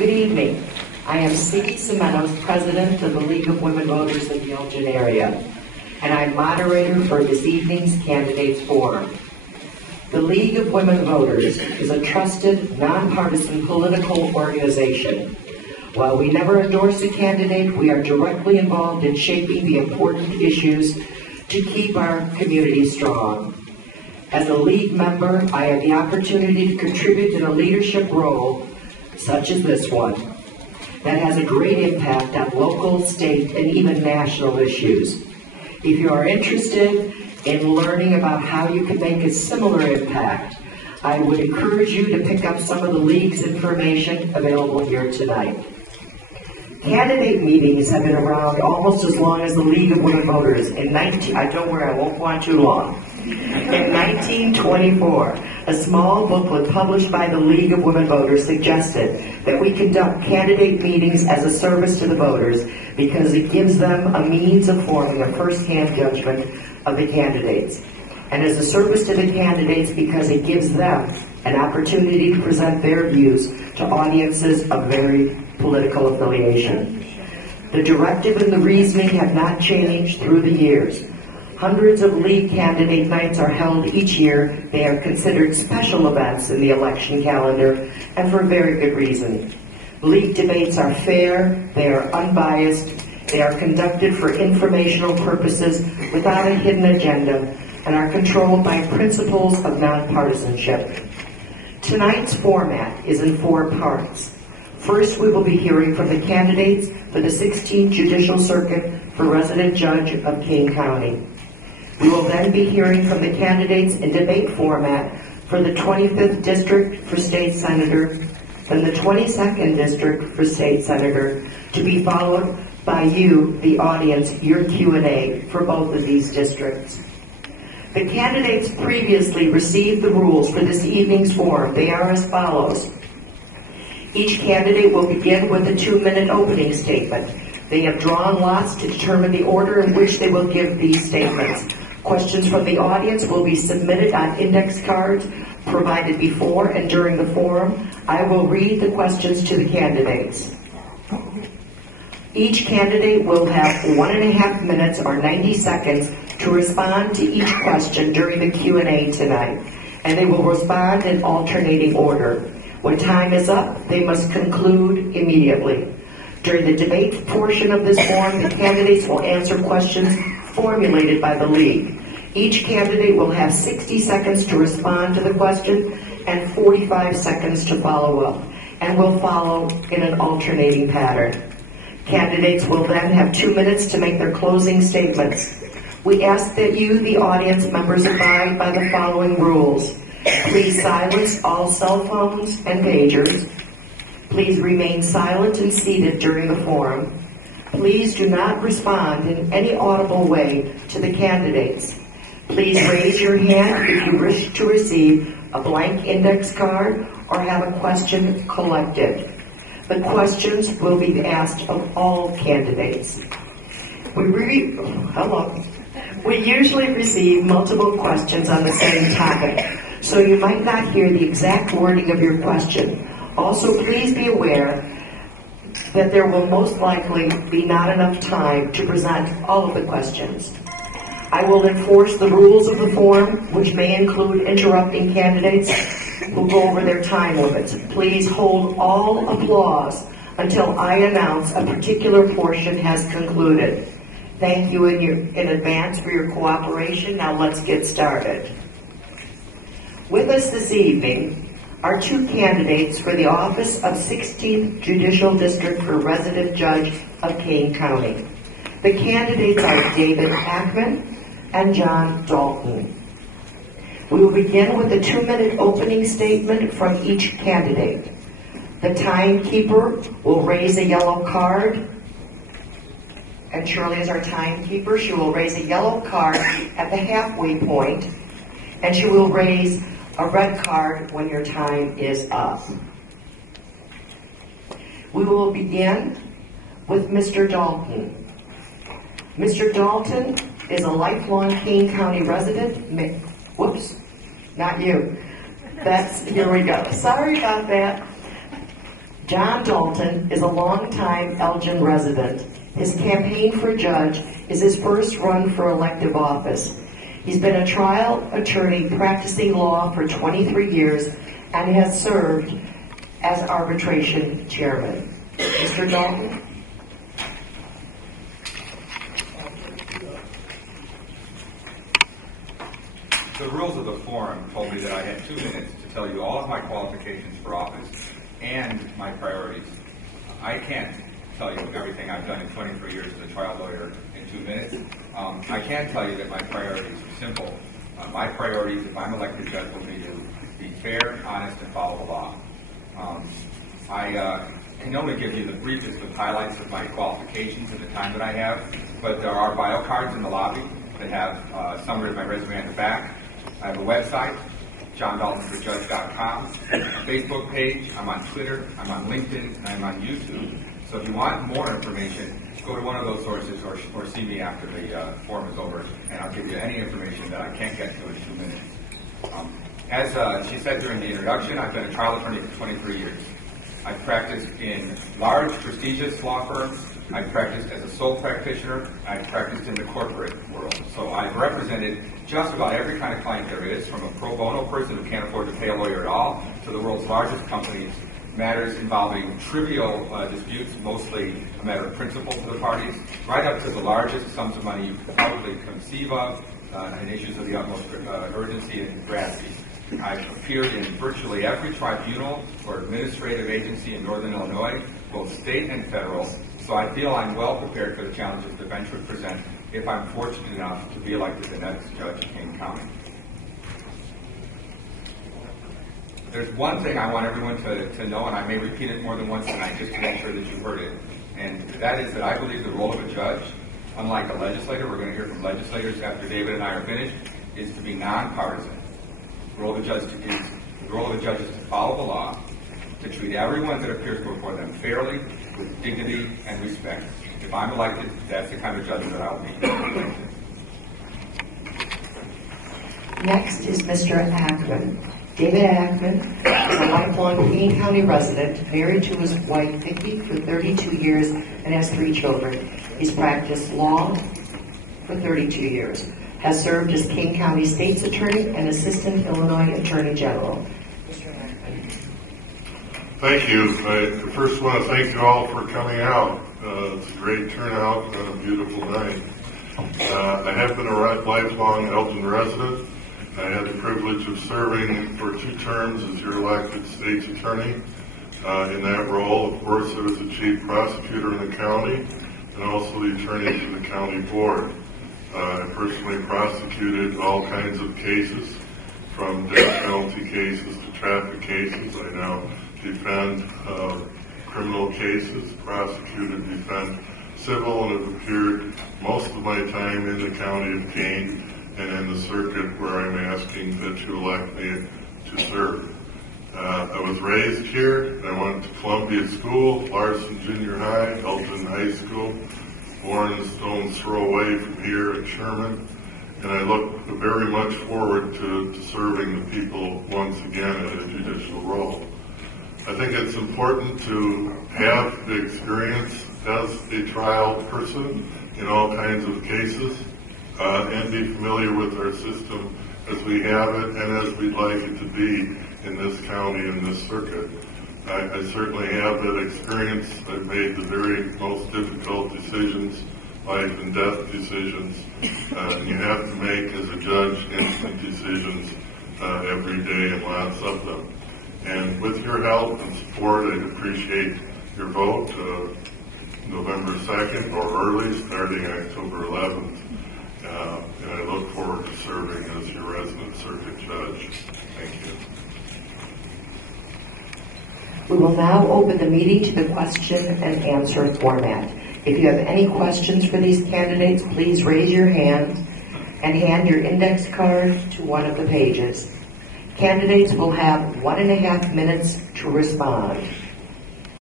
Good evening. I am Cindy Semenos, President of the League of Women Voters of the Elgin area, and I'm moderator for this evening's Candidates Forum. The League of Women Voters is a trusted, nonpartisan political organization. While we never endorse a candidate, we are directly involved in shaping the important issues to keep our community strong. As a League member, I have the opportunity to contribute in a leadership role, such as this one, that has a great impact on local, state, and even national issues. If you are interested in learning about how you can make a similar impact, I would encourage you to pick up some of the League's information available here tonight. Candidate meetings have been around almost as long as the League of Women Voters. Don't worry, I won't go on too long. In 1924, a small booklet published by the League of Women Voters suggested that we conduct candidate meetings as a service to the voters because it gives them a means of forming a first-hand judgment of the candidates, and as a service to the candidates because it gives them an opportunity to present their views to audiences of varied political affiliation. The directive and the reasoning have not changed through the years. Hundreds of League candidate nights are held each year. They are considered special events in the election calendar, and for very good reason. League debates are fair, they are unbiased, they are conducted for informational purposes without a hidden agenda, and are controlled by principles of nonpartisanship. Tonight's format is in 4 parts. First, we will be hearing from the candidates for the 16th Judicial Circuit for Resident Judge of King County. We will then be hearing from the candidates in debate format for the 25th District for State Senator, then the 22nd District for State Senator, to be followed by you, the audience, your Q&A for both of these districts. The candidates previously received the rules for this evening's forum. They are as follows. Each candidate will begin with a 2-minute opening statement. They have drawn lots to determine the order in which they will give these statements. Questions from the audience will be submitted on index cards provided before and during the forum. I will read the questions to the candidates. Each candidate will have 1.5 minutes or 90 seconds to respond to each question during the Q&A tonight, and they will respond in alternating order. When time is up, they must conclude immediately. During the debate portion of this forum, the candidates will answer questions formulated by the League. Each candidate will have 60 seconds to respond to the question and 45 seconds to follow up, and will follow in an alternating pattern. Candidates will then have 2 minutes to make their closing statements. We ask that you, the audience members, abide by the following rules. Please silence all cell phones and pagers. Please remain silent and seated during the forum. Please do not respond in any audible way to the candidates. Please raise your hand if you wish to receive a blank index card or have a question collected. The questions will be asked of all candidates. We usually receive multiple questions on the same topic, so you might not hear the exact wording of your question. Also, please be aware that there will most likely be not enough time to present all of the questions. I will enforce the rules of the forum, which may include interrupting candidates who go over their time limits. Please hold all applause until I announce a particular portion has concluded. Thank you in advance for your cooperation. Now let's get started. With us this evening are 2 candidates for the office of 16th Judicial District for Resident Judge of King County. The candidates are David Akemann and John Dalton. We will begin with a 2-minute opening statement from each candidate. The timekeeper will raise a yellow card, and Shirley is our timekeeper. She will raise a yellow card at the halfway point, and she will raise a red card when your time is up. We will begin with Mr. Dalton. Mr. Dalton is a lifelong King County resident. Whoops, not you. Here we go. Sorry about that. John Dalton is a longtime Elgin resident. His campaign for judge is his first run for elective office. He's been a trial attorney practicing law for 23 years and has served as arbitration chairman. Mr. Dalton? The rules of the forum told me that I had 2 minutes to tell you all of my qualifications for office and my priorities. I can't tell you everything I've done in 23 years as a trial lawyer in 2 minutes. I can tell you that my priorities are simple. My priorities, if I'm elected judge, will be to be fair, honest, and follow the law. I can only give you the briefest of highlights of my qualifications in the time that I have, but there are bio cards in the lobby that have a summary of my resume on the back. I have a website, johndaltonforjudge.com, a Facebook page, I'm on Twitter, I'm on LinkedIn, and I'm on YouTube. So if you want more information, go to one of those sources or see me after the forum is over, and I'll give you any information that I can't get to in 2 minutes. As she said during the introduction, I've been a trial attorney for 23 years. I've practiced in large, prestigious law firms. I've practiced as a sole practitioner. I've practiced in the corporate world. So I've represented just about every kind of client there is, from a pro bono person who can't afford to pay a lawyer at all, to the world's largest companies, matters involving trivial disputes, mostly a matter of principle to the parties, right up to the largest sums of money you could probably conceive of, and issues of the utmost urgency and gravity. I've appeared in virtually every tribunal or administrative agency in Northern Illinois, both state and federal, so I feel I'm well prepared for the challenges the bench would present if I'm fortunate enough to be elected the next judge in King County. There's one thing I want everyone to know, and I may repeat it more than once tonight just to make sure that you've heard it, and that is that I believe the role of a judge, unlike a legislator, we're going to hear from legislators after David and I are finished, is to be nonpartisan. The role of a judge is to follow the law, to treat everyone that appears before them fairly, with dignity and respect. If I'm elected, that's the kind of judge that I'll be. Next is Mr. Akemann. David Akemann is a lifelong King County resident, married to his wife Vicki for 32 years and has 3 children. He's practiced law for 32 years, has served as King County State's Attorney and Assistant Illinois Attorney General. Mr. Akemann. Thank you. I first want to thank you all for coming out. It's a great turnout on a beautiful night. I have been a lifelong Elgin resident. I had the privilege of serving for 2 terms as your elected state's attorney. In that role, of course, I was the chief prosecutor in the county and also the attorney to the county board. I personally prosecuted all kinds of cases, from death penalty cases to traffic cases. I now defend criminal cases, prosecute and defend civil, and have appeared most of my time in the county of Kane and in the circuit where I'm asking that you elect me to serve. I was raised here, and I went to Columbia School, Lauzen Junior High, Elgin High School, born a stone's throw away from here at Sherman, and I look very much forward to serving the people once again in a judicial role. I think it's important to have the experience as a trial person in all kinds of cases and be familiar with our system as we have it and as we'd like it to be in this county and this circuit. I certainly have that experience. I've made the very most difficult decisions, life and death decisions. You have to make, as a judge, instant decisions every day, and lots of them. And with your help and support, I'd appreciate your vote November 2nd or early, starting October 11th. And I look forward to serving as your resident circuit judge. Thank you. We will now open the meeting to the question and answer format. If you have any questions for these candidates, please raise your hand and hand your index card to one of the pages. Candidates will have 1.5 minutes to respond.